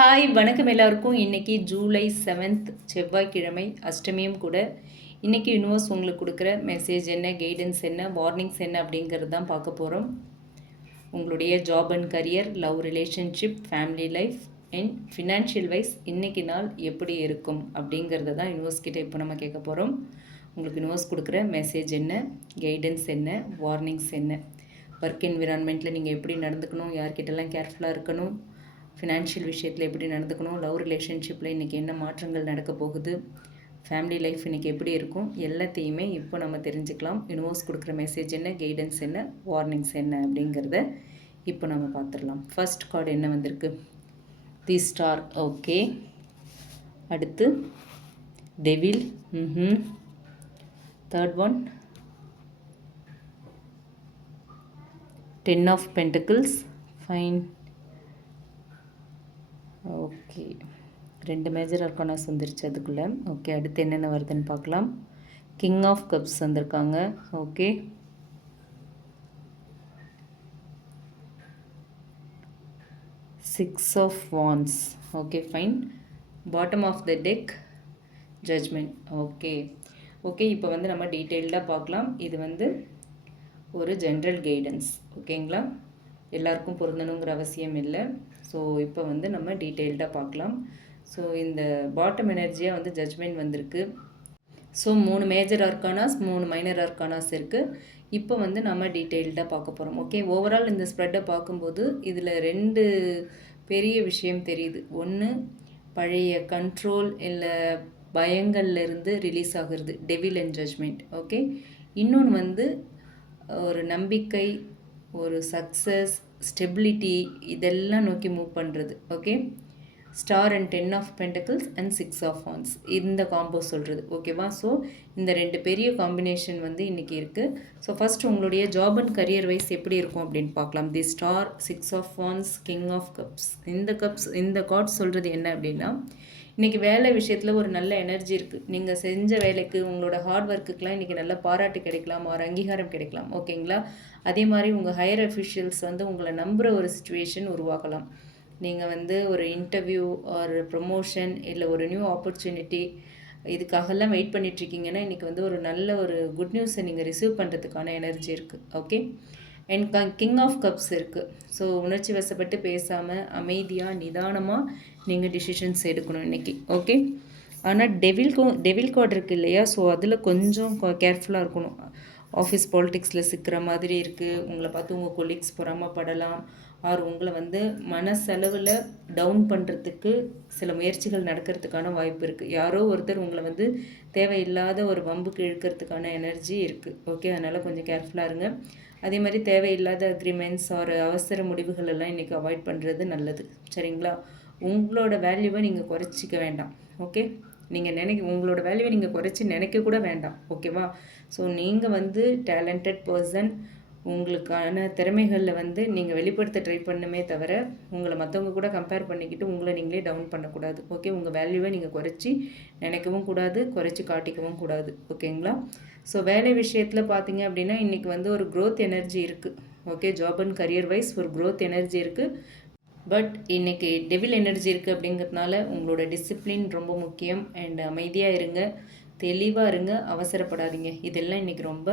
Hi வணக்கம் எல்லாருக்கும். இன்றைக்கி ஜூலை 7th செவ்வாய்க்கிழமை, அஷ்டமியும் கூட. இன்றைக்கி யூனிவர்ஸ் உங்களுக்கு கொடுக்குற மெசேஜ் என்ன, கைடன்ஸ் என்ன, வார்னிங்ஸ் என்ன அப்படிங்கிறது தான் பார்க்க போகிறோம். உங்களுடைய job and career, love relationship, family life and financial wise இன்றைக்கி நாள் எப்படி இருக்கும் அப்படிங்கிறத தான் யூனிவர்ஸ் கிட்டே இப்போ நம்ம கேட்க போகிறோம். உங்களுக்கு யூனிவர்ஸ் கொடுக்குற மெசேஜ் என்ன, கைடன்ஸ் என்ன, வார்னிங்ஸ் என்ன, ஒர்க் என்விரான்மெண்ட்டில் நீங்கள் எப்படி நடந்துக்கணும், யார்கிட்டலாம் கேர்ஃபுல்லாக இருக்கணும், ஃபினான்ஷியல் விஷயத்தில் எப்படி நடந்துக்கணும், லவ் ரிலேஷன்ஷிப்பில் இன்றைக்கி என்ன மாற்றங்கள் நடக்க போகுது, ஃபேமிலி லைஃப் இன்றைக்கி எப்படி இருக்கும், எல்லாத்தையுமே இப்போ நம்ம தெரிஞ்சுக்கலாம். யூனிவர்ஸ் கொடுக்குற மெசேஜ் என்ன, கைடன்ஸ் என்ன, வார்னிங்ஸ் என்ன அப்படிங்கிறத இப்போ நம்ம பார்த்துடலாம். ஃபர்ஸ்ட் கார்டு என்ன வந்திருக்கு? The star. ஓகே. அடுத்து devil. Third one 10 of pentacles. Fine. Okay, 2 major arcanas வந்துருச்சு அதுக்குள்ளே. ஓகே, அடுத்து என்னென்ன வருதுன்னு பார்க்கலாம். கிங் ஆஃப் கப்ஸ் வந்திருக்காங்க. Okay, six of wands. Okay, fine. Bottom of the deck judgement. Okay okay இப்போ வந்து நம்ம டீட்டெயில்டாக பார்க்கலாம். இது வந்து ஒரு ஜென்ரல் கைடன்ஸ். ஓகேங்களா, எல்லாருக்கும் பொருந்தணுங்கிற அவசியம் இல்லை. ஸோ இப்போ வந்து நம்ம டீட்டெயில்டாக பார்க்கலாம். ஸோ இந்த பாட்டம் எனர்ஜியாக வந்து ஜட்ஜ்மெண்ட் வந்திருக்கு. ஸோ 3 மேஜர் ஆர்கானாஸ், 3 மைனர் ஆர்கானாஸ் இருக்குது. இப்போ வந்து நம்ம டீட்டெயில்டாக பார்க்க போகிறோம். ஓகே, ஓவரால் இந்த ஸ்ப்ரெட்டை பார்க்கும்போது இதில் 2 பெரிய விஷயம் தெரியுது. ஒன்று, பழைய கண்ட்ரோல் இல்லை பயங்கள்லேருந்து ரிலீஸ் ஆகுறது, டெவில் அண்ட் ஜட்ஜ்மெண்ட். ஓகே, இன்னொன்று வந்து ஒரு நம்பிக்கை, ஒரு சக்ஸஸ், ஸ்டெபிலிட்டி, இதெல்லாம் நோக்கி மூவ் பண்ணுறது. Okay, star and 10 of pentacles and 6 of wands, இந்த காம்போ சொல்கிறது. ஓகேவா? ஸோ இந்த 2 பெரிய காம்பினேஷன் வந்து இன்றைக்கி இருக்குது. ஸோ ஃபஸ்ட் உங்களுடைய ஜாப் அண்ட் கரியர் வைஸ் எப்படி இருக்கும் அப்படின்னு பார்க்கலாம். The star, 6 of wands, king of cups. இந்த கார்ட்ஸ் சொல்கிறது என்ன அப்படின்னா, இன்றைக்கி வேலை விஷயத்தில் ஒரு நல்ல எனர்ஜி இருக்குது. நீங்கள் செஞ்ச வேலைக்கு, உங்களோட ஹார்ட் ஒர்க்குக்கெலாம் இன்றைக்கி நல்ல பாராட்டு கிடைக்கலாம், ஒரு அங்கீகாரம் கிடைக்கலாம். ஓகேங்களா? அதே மாதிரி உங்கள் ஹையர் அஃபிஷியல்ஸ் வந்து உங்களை நம்புகிற ஒரு சுச்சுவேஷன் உருவாக்கலாம். நீங்கள் வந்து ஒரு இன்டர்வியூ ஒரு ப்ரொமோஷன் இல்லை ஒரு நியூ ஆப்பர்ச்சுனிட்டி, இதுக்காகலாம் வெயிட் பண்ணிகிட்ருக்கீங்கன்னா இன்றைக்கி வந்து ஒரு நல்ல ஒரு குட் நியூஸை நீங்கள் ரிசீவ் பண்ணுறதுக்கான எனர்ஜி இருக்குது. Okay, and king of cups இருக்குது. ஸோ உணர்ச்சி வசப்பட்டு பேசாமல் அமைதியாக நிதானமாக நீங்கள் டிசிஷன்ஸ் எடுக்கணும் இன்றைக்கி. ஓகே, ஆனால் டெவில் கார்டு இருக்குது இல்லையா? ஸோ அதில் கொஞ்சம் கேர்ஃபுல்லாக இருக்கணும். ஆஃபீஸ் பாலிட்டிக்ஸில் சிக்கிற மாதிரி இருக்குது. உங்களை பார்த்து உங்கள் கொலீக்ஸ் பொறாமப்படலாம், ஆர் உங்களை வந்து மனசளவில் டவுன் பண்ணுறதுக்கு சில முயற்சிகள் நடக்கிறதுக்கான வாய்ப்பு இருக்குது. யாரோ ஒருத்தர் உங்களை வந்து தேவையில்லாத ஒரு வம்புக்கு இழுக்கிறதுக்கான எனர்ஜி இருக்குது. ஓகே, அதனால் கொஞ்சம் கேர்ஃபுல்லாக இருங்க. அதே மாதிரி தேவையில்லாத அக்ரிமெண்ட்ஸ் ஆர் அவசர முடிவுகள் எல்லாம் இன்றைக்கி அவாய்ட் பண்ணுறது நல்லது. சரிங்களா? உங்களோட வேல்யூவை நீங்கள் குறைச்சிக்க வேண்டாம். ஓகே, நீங்கள் உங்களோட வேல்யூவை நீங்கள் குறைச்சி நினைக்க கூட வேண்டாம். ஓகேவா? ஸோ நீங்கள் வந்து டேலண்டட் பர்சன். உங்களுக்கான திறமைகளில் வந்து நீங்கள் வெளிப்படுத்த ட்ரை பண்ணுமே தவிர உங்களை மற்றவங்க கூட கம்பேர் பண்ணிக்கிட்டு உங்களை நீங்களே டவுன் பண்ணக்கூடாது. ஓகே, உங்கள் வேல்யூவை நீங்கள் குறைச்சி நினைக்கவும் கூடாது, குறைச்சி காட்டிக்கவும் கூடாது. ஓகேங்களா? ஸோ வேலை விஷயத்தில் பார்த்தீங்க அப்படின்னா இன்றைக்கி வந்து ஒரு க்ரோத் எனர்ஜி இருக்குது. Okay, job and career wise ஒரு க்ரோத் எனர்ஜி இருக்குது. பட் இன்றைக்கி டெவில் எனர்ஜி இருக்குது அப்படிங்கிறதுனால உங்களோட டிசிப்ளின் ரொம்ப முக்கியம். அண்ட் அமைதியாக இருங்க, தெளிவாக இருங்க, அவசரப்படாதீங்க. இதெல்லாம் இன்றைக்கி ரொம்ப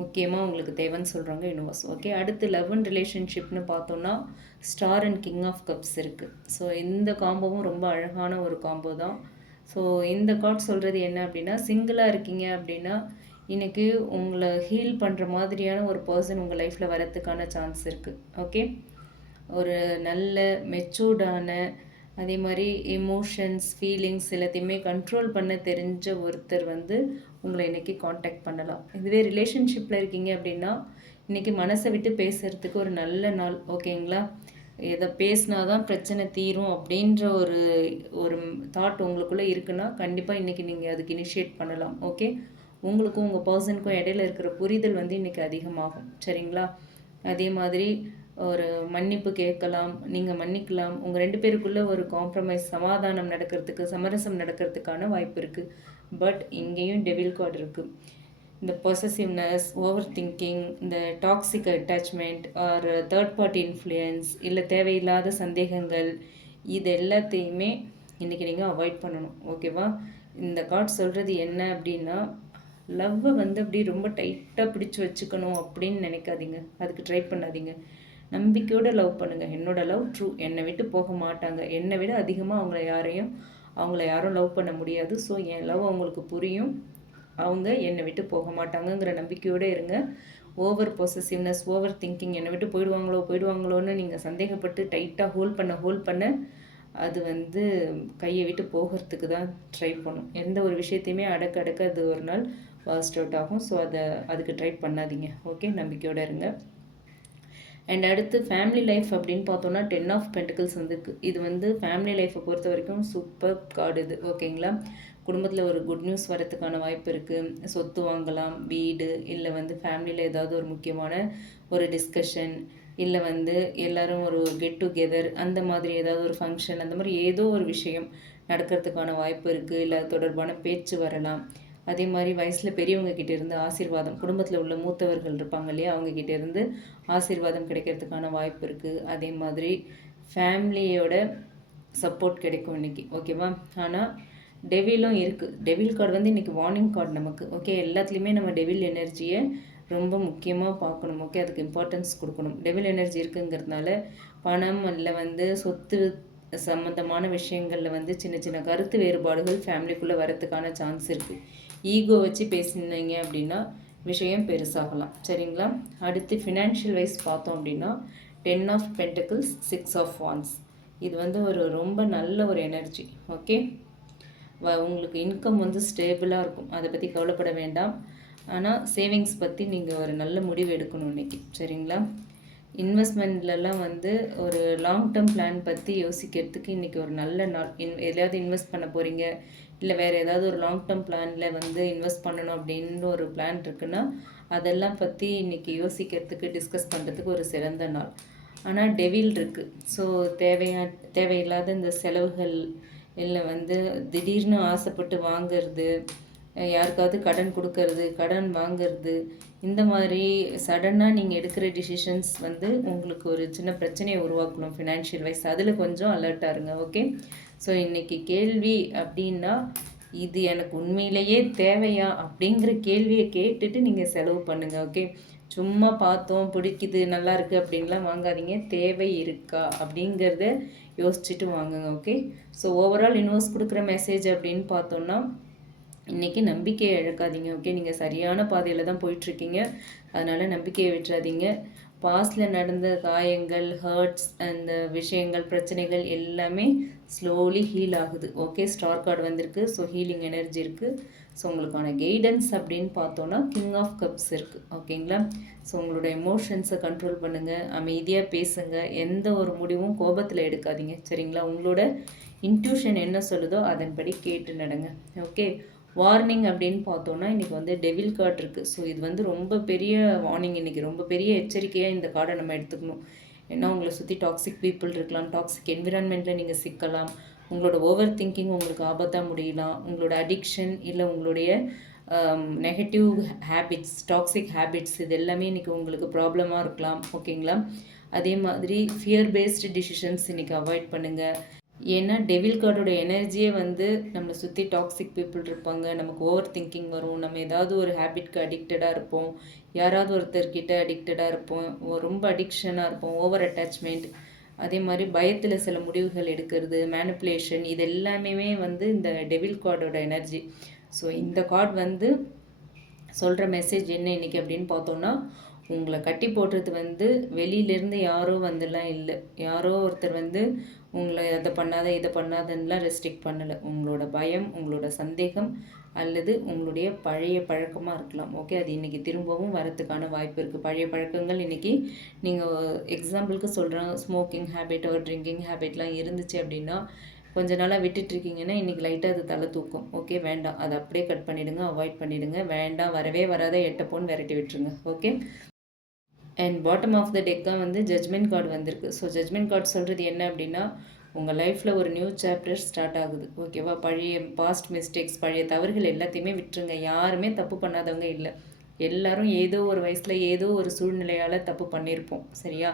முக்கியமாக உங்களுக்கு தேவைன்னு சொல்கிறாங்க யூனிவர்ஸ். ஓகே, அடுத்து லவ் அண்ட் ரிலேஷன்ஷிப்னு பார்த்தோன்னா star and king of cups இருக்குது. ஸோ இந்த காம்போவும் ரொம்ப அழகான ஒரு காம்போ தான். ஸோ இந்த கார்ட் சொல்கிறது என்ன அப்படின்னா, சிங்கிளாக இருக்கீங்க அப்படின்னா இன்றைக்கி உங்களை ஹீல் பண்ணுற மாதிரியான ஒரு பர்சன் உங்கள் லைஃப்பில் வரத்துக்கான சான்ஸ் இருக்குது. ஓகே, ஒரு நல்ல மெச்சூர்டான, அதே மாதிரி எமோஷன்ஸ், ஃபீலிங்ஸ் எல்லாத்தையுமே கண்ட்ரோல் பண்ண தெரிஞ்ச ஒருத்தர் வந்து உங்களை இன்றைக்கி காண்டாக்ட் பண்ணலாம். இதுவே ரிலேஷன்ஷிப்பில் இருக்கீங்க அப்படின்னா இன்றைக்கி மனசை விட்டு பேசுகிறதுக்கு ஒரு நல்ல நாள். ஓகேங்களா? எதை பேசினா தான் பிரச்சனை தீரும் அப்படின்ற ஒரு ஒரு தாட் உங்களுக்குள்ளே இருக்குன்னா கண்டிப்பாக இன்றைக்கி நீங்கள் அதுக்கு இனிஷியேட் பண்ணலாம். ஓகே, உங்களுக்கும் உங்கள் பர்சனுக்கும் இடையில இருக்கிற புரிதல் வந்து இன்றைக்கி அதிகமாகும். சரிங்களா? அதே மாதிரி ஒரு மன்னிப்பு கேட்கலாம், நீங்கள் மன்னிக்கலாம். உங்கள் 2 பேருக்குள்ளே ஒரு காம்ப்ரமைஸ், சமாதானம் நடக்கிறதுக்கு, சமரசம் நடக்கிறதுக்கான வாய்ப்பு இருக்குது. பட் இங்கேயும் டெவில் கார்டு இருக்குது. இந்த பொசசிவ்னஸ், ஓவர் திங்கிங், இந்த toxic attachment or third party influence, இல்லை தேவையில்லாத சந்தேகங்கள், இது எல்லாத்தையுமே இன்றைக்கி நீங்கள் அவாய்ட் பண்ணணும். ஓகேவா? இந்த கார்டு சொல்கிறது என்ன அப்படின்னா, லவ்வை வந்து அப்படி ரொம்ப டைட்டாக பிடிச்சி வச்சுக்கணும் அப்படின்னு நினைக்காதீங்க. அதுக்கு ட்ரை பண்ணாதீங்க. நம்பிக்கையோடு லவ் பண்ணுங்கள். என்னோடய லவ் ட்ரூ, என்னை விட்டு போக மாட்டாங்க. என்னை விட அதிகமாக அவங்கள யாரும் லவ் பண்ண முடியாது. ஸோ என் லவ் அவங்களுக்கு புரியும். அவங்க என்னை விட்டு போக மாட்டாங்கங்கிற நம்பிக்கையோடு இருங்க. ஓவர் பொசசிவ்னஸ், ஓவர் திங்கிங், என்னை விட்டு போயிடுவாங்களோன்னு நீங்கள் சந்தேகப்பட்டு டைட்டாக ஹோல்ட் பண்ண அது வந்து கையை விட்டு போகிறதுக்கு தான் ட்ரை பண்ணும். எந்த ஒரு விஷயத்தையுமே அடக்க அது ஒரு நாள் பாஸ்ட் அவுட் ஆகும். ஸோ அதுக்கு ட்ரை பண்ணாதீங்க. ஓகே, நம்பிக்கையோடு இருங்க. அண்ட் அடுத்து ஃபேமிலி லைஃப் அப்படின்னு பார்த்தோன்னா 10 ஆஃப் பென்டிகல்ஸ் வந்துருக்கு. இது வந்து ஃபேமிலி லைஃப்பை பொறுத்த வரைக்கும் சூப்பர் கார்டு இது. ஓகேங்களா? குடும்பத்தில் ஒரு குட் நியூஸ் வரத்துக்கான வாய்ப்பு இருக்குது. சொத்து வாங்கலாம், வீடு, இல்லை வந்து ஃபேமிலியில் ஏதாவது ஒரு முக்கியமான ஒரு டிஸ்கஷன், இல்லை வந்து எல்லோரும் ஒரு கெட் டுகெதர், அந்த மாதிரி ஏதாவது ஒரு ஃபங்க்ஷன், அந்த மாதிரி ஏதோ ஒரு விஷயம் நடக்கிறதுக்கான வாய்ப்பு இருக்குது. இல்லை தொடர்பான பேச்சு வரலாம். அதே மாதிரி வயசில் பெரியவங்க கிட்டேருந்து ஆசீர்வாதம், குடும்பத்தில் உள்ள மூத்தவர்கள் இருப்பாங்க இல்லையா, அவங்கக்கிட்டேருந்து ஆசீர்வாதம் கிடைக்கிறதுக்கான வாய்ப்பு இருக்குது. அதே மாதிரி ஃபேமிலியோட சப்போர்ட் கிடைக்கும் இன்றைக்கி. ஓகேவா? ஆனால் டெவிலும் இருக்குது. டெவில் கார்டு வந்து இன்றைக்கி வார்னிங் கார்டு நமக்கு. ஓகே, எல்லாத்துலேயுமே நம்ம டெவில் எனர்ஜியை ரொம்ப முக்கியமாக பார்க்கணும். ஓகே, அதுக்கு இம்பார்ட்டன்ஸ் கொடுக்கணும். டெவில் எனர்ஜி இருக்குங்கிறதுனால பணம் இல்லை வந்து சொத்து சம்மந்தமான விஷயங்களில் வந்து சின்ன சின்ன கருத்து வேறுபாடுகள் ஃபேமிலிக்குள்ளே வரத்துக்கான சான்ஸ் இருக்குது. ஈகோ வச்சு பேசினீங்க அப்படின்னா விஷயம் பெருசாகலாம். சரிங்களா? அடுத்து ஃபினான்ஷியல் வைஸ் பார்த்தோம் அப்படின்னா 10 ஆஃப் பென்டக்கிள்ஸ், 6 ஆஃப் வான்ஸ். இது வந்து ரொம்ப நல்ல ஒரு எனர்ஜி. ஓகே, உங்களுக்கு இன்கம் வந்து ஸ்டேபிளாக இருக்கும். அதை பற்றி கவலைப்பட வேண்டாம். ஆனால் சேவிங்ஸ் பற்றி நீங்கள் ஒரு நல்ல முடிவு எடுக்கணும் இன்றைக்கி. சரிங்களா? இன்வெஸ்ட்மெண்ட்லலாம் வந்து ஒரு லாங் டேர்ம் பிளான் பற்றி யோசிக்கிறதுக்கு இன்றைக்கி ஒரு நல்ல நாள். எதையாவது இன்வெஸ்ட் பண்ண போகிறீங்க, இல்லை வேறு ஏதாவது ஒரு லாங் டேர்ம் பிளானில் வந்து இன்வெஸ்ட் பண்ணணும் அப்படின்னு ஒரு பிளான் இருக்குன்னா அதெல்லாம் பற்றி இன்றைக்கி யோசிக்கிறதுக்கு, டிஸ்கஸ் பண்ணுறதுக்கு ஒரு சிறந்த நாள். ஆனால் டெவில் இருக்குது. ஸோ தேவையில்லாத இந்த செலவுகள், இல்லை வந்து திடீர்னு ஆசைப்பட்டு வாங்கிறது, யாருக்காவது கடன் கொடுக்கறது, கடன் வாங்கிறது, இந்த மாதிரி சடனாக நீங்கள் எடுக்கிற டிசிஷன்ஸ் வந்து உங்களுக்கு ஒரு சின்ன பிரச்சனையை உருவாக்கணும் ஃபினான்ஷியல் வைஸ். அதில் கொஞ்சம் அலர்ட்டாக இருங்க. ஓகே, ஸோ இன்றைக்கி கேள்வி அப்படின்னா, இது எனக்கு உண்மையிலேயே தேவையா அப்படிங்கிற கேள்வியை கேட்டுட்டு நீங்கள் செலவு பண்ணுங்கள். ஓகே, சும்மா பார்த்தோம் பிடிக்குது நல்லா இருக்குது அப்படின்லாம் வாங்காதீங்க. தேவை இருக்கா அப்படிங்கிறத யோசிச்சுட்டு வாங்குங்க. ஓகே, ஸோ ஓவரால் யூனிவர்ஸ் கொடுக்குற மெசேஜ் அப்படின்னு பார்த்தோன்னா, இன்றைக்கி நம்பிக்கையை இழக்காதீங்க. ஓகே, நீங்கள் சரியான பாதையில் தான் போயிட்டுருக்கீங்க. அதனால் நம்பிக்கையை விட்டுறாதீங்க. பாஸ்டில் நடந்த காயங்கள், ஹர்ட்ஸ், அந்த விஷயங்கள், பிரச்சனைகள் எல்லாமே ஸ்லோலி ஹீல் ஆகுது. ஓகே, ஸ்டார் கார்டு வந்திருக்கு. ஸோ ஹீலிங் எனர்ஜி இருக்குது. ஸோ உங்களுக்கான கைடன்ஸ் அப்படின்னு பார்த்தோன்னா கிங் ஆஃப் கப்ஸ் இருக்குது. ஓகேங்களா? ஸோ உங்களோட எமோஷன்ஸை கண்ட்ரோல் பண்ணுங்கள், அமைதியாக பேசுங்க, எந்த ஒரு முடிவும் கோபத்தில் எடுக்காதீங்க. சரிங்களா? உங்களோட இன்ட்யூஷன் என்ன சொல்லுதோ அதன்படி கேட்டு நடங்க. ஓகே, வார்னிங் அப்படின்னு பார்த்தோன்னா இன்றைக்கி வந்து டெவில் கார்டு இருக்குது. ஸோ இது வந்து ரொம்ப பெரிய வார்னிங். இன்றைக்கி ரொம்ப பெரிய எச்சரிக்கையாக இந்த கார்டை நம்ம எடுத்துக்கணும். ஏன்னா உங்களை சுற்றி டாக்ஸிக் பீப்புள் இருக்கலாம், டாக்ஸிக் என்விரான்மெண்ட்டில் நீங்கள் சிக்கலாம், உங்களோட ஓவர் திங்கிங் உங்களுக்கு ஆபத்தாக முடியலாம், உங்களோட அடிக்ஷன் இல்லை உங்களுடைய நெகட்டிவ் ஹேபிட்ஸ், டாக்ஸிக் ஹேபிட்ஸ், இது எல்லாமே இன்றைக்கி உங்களுக்கு ப்ராப்ளமாக இருக்கலாம். ஓகேங்களா? அதே மாதிரி ஃபியர் பேஸ்டு டிசிஷன்ஸ் இன்றைக்கி அவாய்ட் பண்ணுங்கள். ஏன்னா டெவில் கார்டோட எனர்ஜியே வந்து நம்மளை சுற்றி டாக்ஸிக் பீப்புள் இருப்பாங்க, நமக்கு ஓவர் திங்கிங் வரும், நம்ம ஏதாவது ஒரு ஹேபிட்க்கு அடிக்டடாக இருப்போம், யாராவது ஒருத்தர்கிட்ட அடிக்டடாக இருப்போம், ரொம்ப அடிக்ஷனாக இருப்போம், ஓவர் அட்டாச்மெண்ட், அதே மாதிரி பயத்தில் சில முடிவுகள் எடுக்கிறது, மேனிப்புலேஷன், இது எல்லாமே வந்து இந்த டெவில் கார்டோட எனர்ஜி. ஸோ இந்த கார்டு வந்து சொல்கிற மெசேஜ் என்ன இன்றைக்கி அப்படின்னு பார்த்தோன்னா, உங்களை கட்டி போடுறது வந்து வெளியிலேருந்து யாரோ வந்துலாம் இல்லை, யாரோ ஒருத்தர் வந்து உங்களை அதை பண்ணாத இதை பண்ணாதன்னெலாம் ரெஸ்ட்ரிக்ட் பண்ணலை. உங்களோட பயம், உங்களோட சந்தேகம் அல்லது உங்களுடைய பழைய பழக்கமாக இருக்கலாம். ஓகே, அது இன்றைக்கி திரும்பவும் வரத்துக்கான வாய்ப்பு இருக்குது. பழைய பழக்கங்கள் இன்றைக்கி நீங்கள் எக்ஸாம்பிளுக்கு சொல்கிறேன், ஸ்மோக்கிங் ஹேபிட் ஒரு ட்ரிங்கிங் ஹேபிட்லாம் இருந்துச்சு அப்படின்னா கொஞ்ச நாளாக விட்டுட்ருக்கீங்கன்னா இன்றைக்கி லைட்டாக அது தலை தூக்கும். ஓகே, வேண்டாம், அதை அப்படியே கட் பண்ணிவிடுங்க, அவாய்ட் பண்ணிவிடுங்க. வேண்டாம், வரவே வராத எட்டப்போன்னு விரட்டி விட்டுருங்க. Okay, and bottom of the டெக்காக வந்து ஜட்ஜ்மெண்ட் கார்டு வந்திருக்கு. ஸோ ஜட்ஜ்மெண்ட் கார்டு சொல்கிறது என்ன அப்படின்னா, உங்கள் லைஃப்பில் ஒரு நியூ சாப்டர் ஸ்டார்ட் ஆகுது. ஓகேவா? பழைய பாஸ்ட் மிஸ்டேக்ஸ், பழைய தவறுகள் எல்லாத்தையுமே விட்டுருங்க. யாருமே தப்பு பண்ணாதவங்க இல்லை. எல்லாரும் ஏதோ ஒரு வயசில் ஏதோ ஒரு சூழ்நிலையால் தப்பு பண்ணியிருப்போம். சரியா?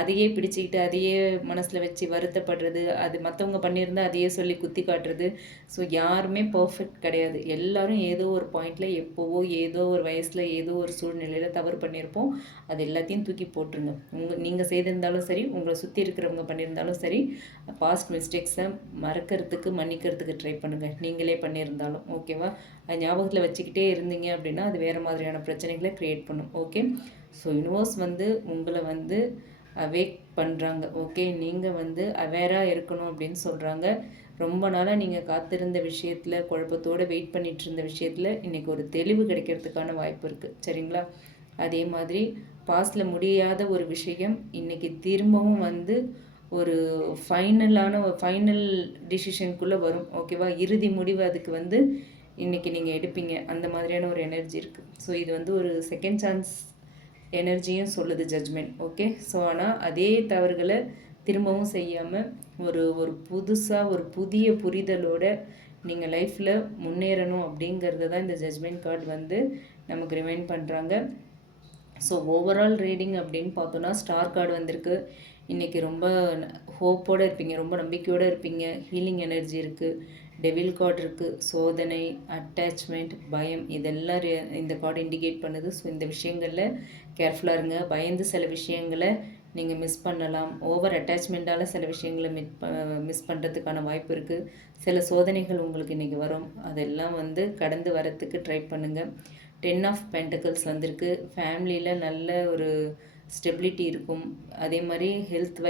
அதையே பிடிச்சிக்கிட்டு அதையே மனசில் வச்சு வருத்தப்படுறது, அது மற்றவங்க பண்ணியிருந்தால் அதையே சொல்லி குத்தி காட்டுறது. ஸோ யாருமே பர்ஃபெக்ட் கிடையாது. எல்லோரும் ஏதோ ஒரு பாயிண்டில் எப்போவோ ஏதோ ஒரு வயசில் ஏதோ ஒரு சூழ்நிலையில் தவறு பண்ணியிருப்போம். அது எல்லாத்தையும் தூக்கி போட்டுருங்க. நீங்கள் செய்திருந்தாலும் சரி, உங்களை சுற்றி இருக்கிறவங்க பண்ணியிருந்தாலும் சரி, பாஸ்ட் மிஸ்டேக்ஸை மறக்கிறதுக்கு மன்னிக்கிறதுக்கு ட்ரை பண்ணுங்கள். நீங்களே பண்ணியிருந்தாலும் ஓகேவா. அது ஞாபகத்தில் வச்சுக்கிட்டே இருந்தீங்க அப்படின்னா அது வேறு மாதிரியான பிரச்சனைகளை க்ரியேட் பண்ணும். ஓகே. ஸோ யூனிவர்ஸ் உங்களை அவேக் பண்ணுறாங்க. ஓகே. நீங்கள் அவேராக இருக்கணும் அப்படின்னு சொல்கிறாங்க. ரொம்ப நாளாக நீங்கள் காத்திருந்த விஷயத்தில், குழப்பத்தோடு வெயிட் பண்ணிகிட்டு இருந்த விஷயத்தில் இன்றைக்கி ஒரு தெளிவு கிடைக்கிறதுக்கான வாய்ப்பு இருக்குது. சரிங்களா. அதே மாதிரி பாஸ்டில் முடியாத ஒரு விஷயம் இன்றைக்கி திரும்பவும் ஒரு ஃபைனல் டிசிஷனுக்குள்ளே வரும். ஓகேவா. இறுதி முடிவு அதுக்கு இன்றைக்கி நீங்கள் எடுப்பீங்க. அந்த மாதிரியான ஒரு எனர்ஜி இருக்குது. ஸோ இது ஒரு செகண்ட் சான்ஸ் எனர்ஜியும் சொல்லுது ஜட்ஜ்மெண்ட். ஓகே. ஸோ ஆனால் அதே தவறுகளை திரும்பவும் செய்யாமல் ஒரு புதுசாக ஒரு புதிய புரிதலோடு நீங்கள் லைஃப்பில் முன்னேறணும் அப்படிங்கிறது தான் இந்த ஜட்ஜ்மெண்ட் கார்டு நமக்கு ரிமைண்ட் பண்ணுறாங்க. ஸோ ஓவரால் ரீடிங் அப்படின்னு பார்த்தோன்னா ஸ்டார் கார்டு வந்திருக்கு. இன்றைக்கி ரொம்ப ஹோப்போடு இருப்பீங்க, ரொம்ப நம்பிக்கையோடு இருப்பீங்க. ஹீலிங் எனர்ஜி இருக்குது. டெவில் கார்டு இருக்குது. சோதனை, அட்டாச்மெண்ட், பயம், இதெல்லாம் இந்த கார்டு இண்டிகேட் பண்ணுது. ஸோ இந்த விஷயங்களில் கேர்ஃபுல்லாக இருங்க. பயந்து சில விஷயங்களை நீங்கள் மிஸ் பண்ணலாம். ஓவர் அட்டாச்மெண்ட்டால் சில விஷயங்களை மிஸ் பண்ணுறதுக்கான வாய்ப்பு இருக்குது. சில சோதனைகள் உங்களுக்கு இன்றைக்கி வரும். அதெல்லாம் கடந்து வரத்துக்கு ட்ரை பண்ணுங்கள். 10 ஆஃப் பென்டக்கிள்ஸ் வந்திருக்கு. ஃபேமிலியில் நல்ல ஒரு ஸ்டெபிலிட்டி இருக்கும். அதே மாதிரி வெல்த்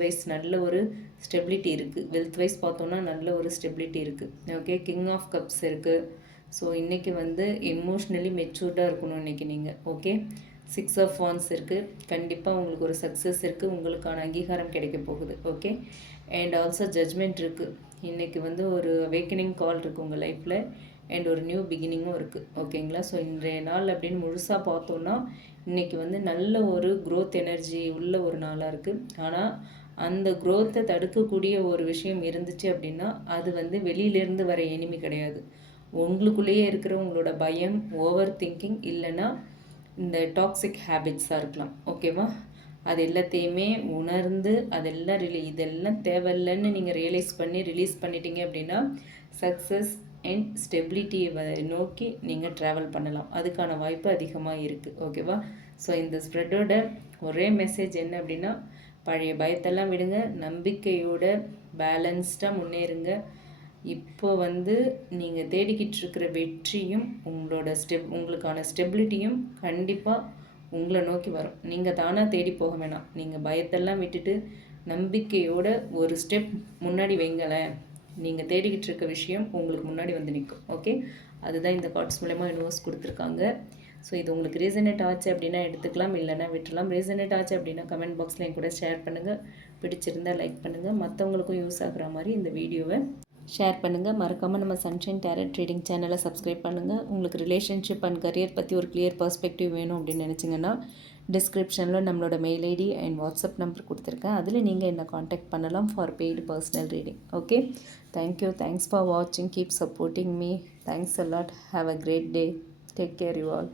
வைஸ் நல்ல ஒரு ஸ்டெபிலிட்டி இருக்குது. வெல்த் வைஸ் பார்த்தோன்னா நல்ல ஒரு ஸ்டெபிலிட்டி இருக்குது. ஓகே. கிங் ஆஃப் கப்ஸ் இருக்குது. ஸோ இன்றைக்கி எமோஷ்னலி மெச்சூர்டாக இருக்கணும் இன்றைக்கி நீங்கள். ஓகே. 6 ஆஃப் வான்ஸ் இருக்குது. கண்டிப்பாக உங்களுக்கு ஒரு சக்ஸஸ் இருக்குது. உங்களுக்கான அங்கீகாரம் கிடைக்க போகுது. ஓகே. அண்ட் ஆல்சோ ஜட்ஜ்மெண்ட் இருக்குது. இன்றைக்கி ஒரு அவேக்கனிங் கால் இருக்குது உங்கள் லைஃப்பில். அண்ட் ஒரு நியூ பிகினிங்கும் இருக்குது. ஓகேங்களா. ஸோ இன்றைய நாள் அப்படின்னு முழுசாக பார்த்தோன்னா இன்றைக்கி நல்ல ஒரு க்ரோத் எனர்ஜி உள்ள ஒரு நாளாக இருக்குது. ஆனால் அந்த க்ரோத்தை தடுக்கக்கூடிய ஒரு விஷயம் இருந்துச்சு அப்படின்னா அது வெளியிலேருந்து வர எனிமி கிடையாது. உங்களுக்குள்ளேயே இருக்கிற உங்களோட பயம், ஓவர் திங்கிங், இல்லைன்னா இந்த டாக்ஸிக் ஹேபிட்ஸாக இருக்கலாம். ஓகேவா. அது எல்லாத்தையுமே உணர்ந்து அதெல்லாம் இதெல்லாம் தேவையில்லைன்னு நீங்கள் ரியலைஸ் பண்ணி ரிலீஸ் பண்ணிட்டீங்க அப்படின்னா சக்ஸஸ் அண்ட் ஸ்டெபிலிட்டியை நோக்கி நீங்கள் ட்ராவல் பண்ணலாம். அதுக்கான வாய்ப்பு அதிகமாக இருக்குது. ஓகேவா. ஸோ இந்த ஸ்ப்ரெட்டோட ஒரே மெசேஜ் என்ன அப்படின்னா, பழைய பயத்தெல்லாம் விடுங்க, நம்பிக்கையோட பேலன்ஸ்டாக முன்னேறுங்க. இப்போ நீங்கள் தேடிக்கிட்டு இருக்கிற வெற்றியும் உங்களுக்கான ஸ்டெபிலிட்டியும் கண்டிப்பாக உங்களை நோக்கி வரும். நீங்கள் தானாக தேடி போக வேணாம். நீங்கள் பயத்தெல்லாம் விட்டுட்டு நம்பிக்கையோட ஒரு ஸ்டெப் முன்னாடி வைங்களேன். நீங்கள் தேடிக்கிட்டு இருக்க விஷயம் உங்களுக்கு முன்னாடி நிற்கும். ஓகே. அதுதான் இந்த கார்ட்ஸ் மூலமாக யூனிவர்ஸ் கொடுத்துருக்காங்க. ஸோ இது உங்களுக்கு ரீசனேட் ஆச்சு அப்படின்னா எடுத்துக்கலாம், இல்லைன்னா விட்டுலாம். ரீசனேட் ஆச்சு அப்படின்னா கமெண்ட் பாக்ஸில் என் கூட ஷேர் பண்ணுங்கள். பிடிச்சிருந்தால் லைக் பண்ணுங்கள். மற்றவங்களுக்கும் யூஸ் ஆகுற மாதிரி இந்த வீடியோவை ஷேர் பண்ணுங்கள். மறக்காமல் நம்ம சன்ஷைன் டேரட் ட்ரேடிங் சேனலை சப்ஸ்கிரைப் பண்ணுங்கள். உங்களுக்கு ரிலேஷன்ஷிப் அண்ட் கரியர் பற்றி ஒரு கிளியர் பர்ஸ்பெக்டிவ் வேணும் அப்படின்னு நினச்சிங்கன்னா டிஸ்கிரிப்ஷனில் நம்மளோட mail ID and WhatsApp number கொடுத்துருக்கேன். அதில் நீங்கள் என்ன காண்டாக்ட் பண்ணலாம் for paid personal reading. Okay. Thank you. Thanks for வாட்சிங். Keep supporting me. Thanks a lot. Have a great day. Take care you all.